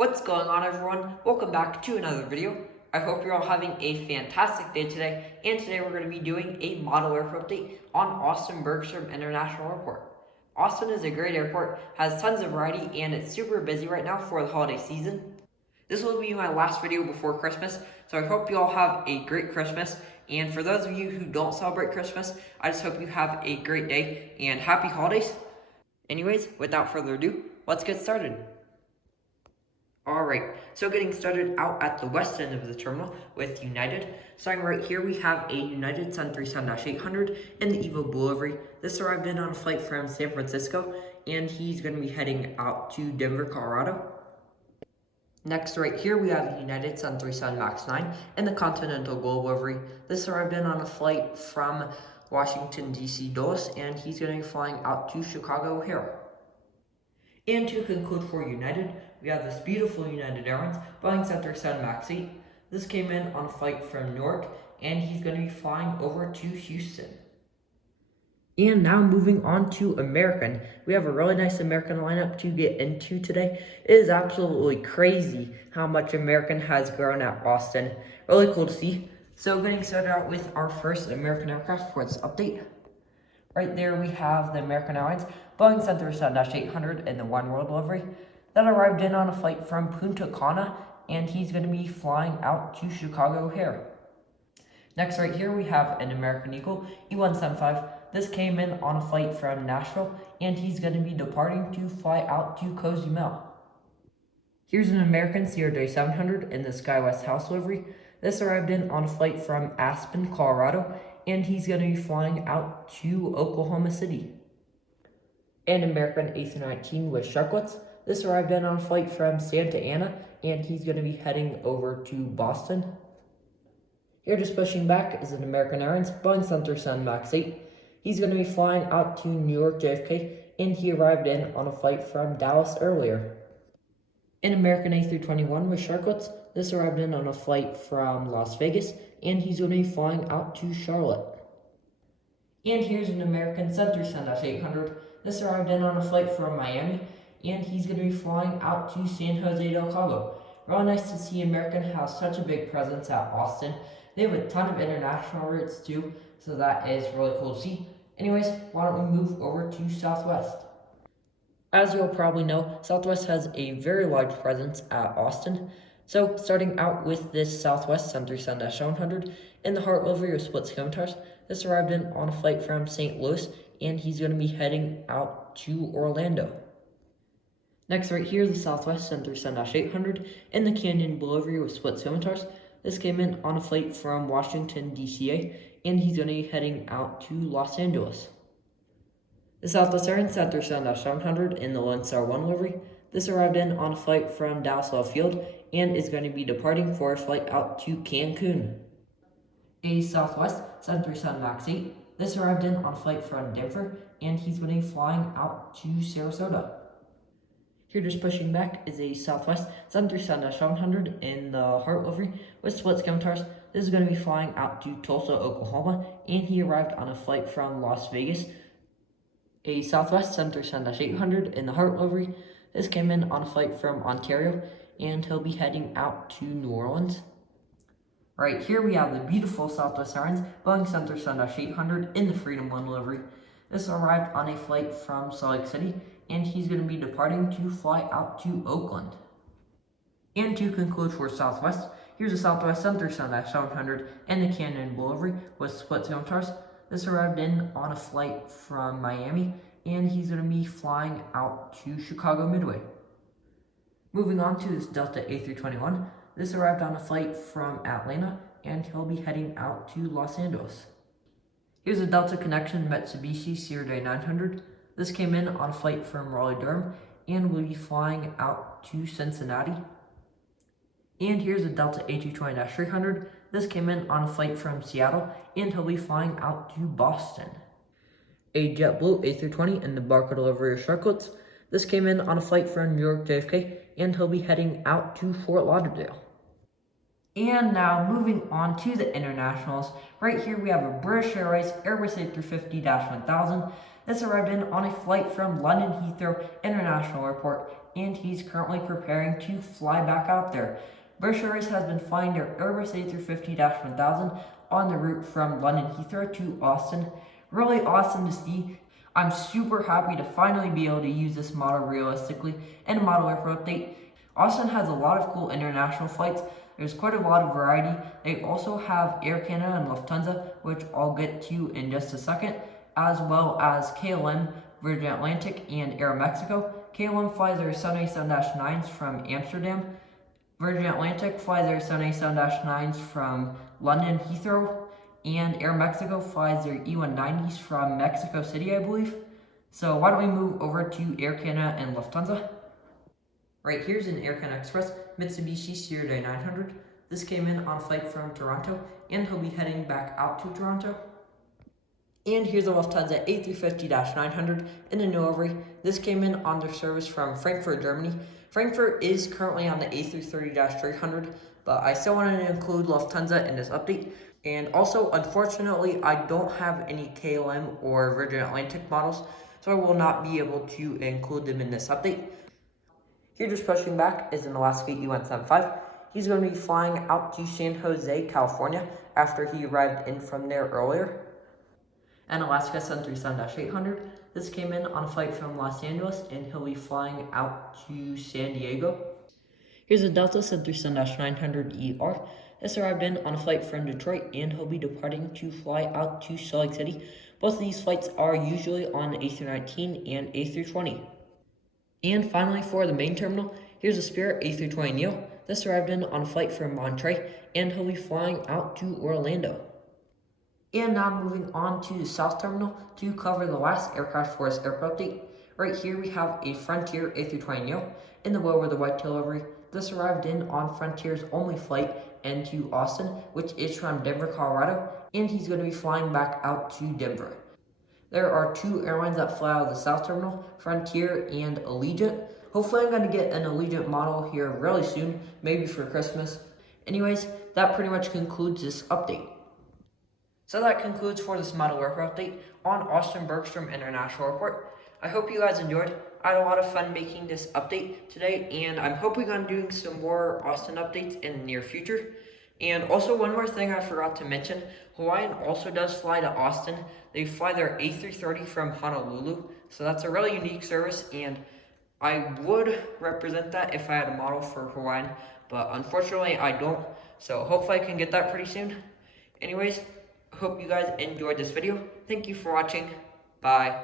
What's going on, everyone? Welcome back to another video. I hope you're all having a fantastic day today, and today we're going to be doing a model airport update on Austin Bergstrom International Airport. Austin is a great airport, has tons of variety, and it's super busy right now for the holiday season. This will be my last video before Christmas, so I hope you all have a great Christmas. And for those of you who don't celebrate Christmas, I just hope you have a great day and happy holidays. Anyways, without further ado, let's get started. Alright, so getting started out at the west end of the terminal with United. Starting right here, we have a United Sun 37-800 in the Evo Blue livery. This arrived in on a flight from San Francisco, and he's going to be heading out to Denver, Colorado. Next, right here, we have United Sun 37 MAX 9 in the Continental Gold livery. This arrived in on a flight from Washington, D.C. Dulles, and he's going to be flying out to Chicago O'Hare. And to conclude for United, we have this beautiful United Airlines Boeing 737 MAX 8. This came in on a flight from Newark, and he's going to be flying over to Houston. And now moving on to American, we have a really nice American lineup to get into today. It is absolutely crazy how much American has grown at Austin. Really cool to see. So getting started out with our first American aircraft for this update. Right there we have the American Airlines Boeing 737-800 in the One World livery that arrived in on a flight from Punta Cana, and he's going to be flying out to Chicago O'Hare. Next right here we have an American Eagle E175. This came in on a flight from Nashville, and he's going to be departing to fly out to Cozumel. Here's an American CRJ 700 in the SkyWest House livery. This arrived in on a flight from Aspen, Colorado, and he's going to be flying out to Oklahoma City. An American A319 with Sharklets. This arrived in on a flight from Santa Ana, and he's going to be heading over to Boston. Here just pushing back is an American Airlines Boeing 737 MAX 8. He's going to be flying out to New York JFK, and he arrived in on a flight from Dallas earlier. An American A321 with Sharklets. This arrived in on a flight from Las Vegas, and he's going to be flying out to Charlotte. And here's an American 737-800. This arrived in on a flight from Miami, and he's going to be flying out to San Jose del Cabo. Really nice to see American have such a big presence at Austin. They have a ton of international routes too, so that is really cool to see. Anyways, why don't we move over to Southwest? As you'll probably know, Southwest has a very large presence at Austin. So starting out with this Southwest Sun 37-700 in the Heart livery with split scimitars. This arrived in on a flight from St. Louis, and he's going to be heading out to Orlando. Next right here is the Southwest Sun 37-800 in the Canyon Blue livery with split scimitars. This came in on a flight from Washington, D.C., and he's going to be heading out to Los Angeles. The Southwest Airlines Sun 37-700 in the Lone Star 1 livery. This arrived in on a flight from Dallas Love Field and is going to be departing for a flight out to Cancun. A Southwest 737 MAX 8. This arrived in on a flight from Denver, and he's going to be flying out to Sarasota. Here just pushing back is a Southwest 737-700 in the Heart livery with split scimitars. This is going to be flying out to Tulsa, Oklahoma, and he arrived on a flight from Las Vegas. A Southwest 737-800 in the Heart livery. This came in on a flight from Ontario, and he'll be heading out to New Orleans. Right here we have the beautiful Southwest Airlines Boeing 737-800 in the Freedom 1 livery. This arrived on a flight from Salt Lake City, and he's going to be departing to fly out to Oakland. And to conclude for Southwest, here's a Southwest 737-700 in the Canyon Blue livery with split scimitars. This arrived in on a flight from Miami, and he's going to be flying out to Chicago Midway. Moving on to this Delta A321. This arrived on a flight from Atlanta, and he'll be heading out to Los Angeles. Here's a Delta Connection Mitsubishi CRJ 900. This came in on a flight from Raleigh-Durham, and will be flying out to Cincinnati. And here's a Delta A220-300. This came in on a flight from Seattle, and he'll be flying out to Boston. A JetBlue A320 in the Barcode livery of Sharklets. This came in on a flight from New York JFK, and he'll be heading out to Fort Lauderdale. And now moving on to the internationals. Right here we have a British Airways Airbus A350-1000 has arrived in on a flight from London Heathrow International Airport, and he's currently preparing to fly back out there. British Airways has been flying their Airbus A350-1000 on the route from London Heathrow to Austin. Really awesome to see. I'm super happy to finally be able to use this model realistically in a model airport update. Austin has a lot of cool international flights. There's quite a lot of variety. They also have Air Canada and Lufthansa, which I'll get to in just a second, as well as KLM, Virgin Atlantic, and Air Mexico. KLM flies their 787-9s from Amsterdam. Virgin Atlantic flies their 787-9s from London Heathrow, and Air Mexico flies their E190s from Mexico City, I believe. So why don't we move over to Air Canada and Lufthansa? Right, here's an Air Canada Express Mitsubishi Sierra 900. This came in on a flight from Toronto, and he'll be heading back out to Toronto. And here's a Lufthansa A350-900 in a new livery. This came in on their service from Frankfurt, Germany. Frankfurt is currently on the A330-300, but I still wanted to include Lufthansa in this update. And also, unfortunately, I don't have any KLM or Virgin Atlantic models, so I will not be able to include them in this update. Here just pushing back is an Alaska E175. He's going to be flying out to San Jose, California, after he arrived in from there earlier. An Alaska 737-800. This came in on a flight from Los Angeles, and he'll be flying out to San Diego. Here's a Delta 737-900ER. This arrived in on a flight from Detroit, and he'll be departing to fly out to Salt Lake City. Both of these flights are usually on A319 and A320. And finally, for the main terminal, here's a Spirit A320neo. This arrived in on a flight from Monterey, and he'll be flying out to Orlando. And now moving on to the South Terminal to cover the last aircraft for this airport update. Right here we have a Frontier A320neo in the Will with the whitetail livery. This arrived in on Frontier's only flight into Austin, which is from Denver, Colorado, and he's going to be flying back out to Denver. There are two airlines that fly out of the South Terminal, Frontier and Allegiant. Hopefully I'm going to get an Allegiant model here really soon, maybe for Christmas. Anyways, that pretty much concludes this update. So that concludes for this model airport update on Austin Bergstrom International Airport. I hope you guys enjoyed. I had a lot of fun making this update today, and I'm hoping on doing some more Austin updates in the near future. And also one more thing I forgot to mention, Hawaiian also does fly to Austin. They fly their A330 from Honolulu, so that's a really unique service, and I would represent that if I had a model for Hawaiian, but unfortunately I don't, so hopefully I can get that pretty soon. Anyways, hope you guys enjoyed this video. Thank you for watching. Bye.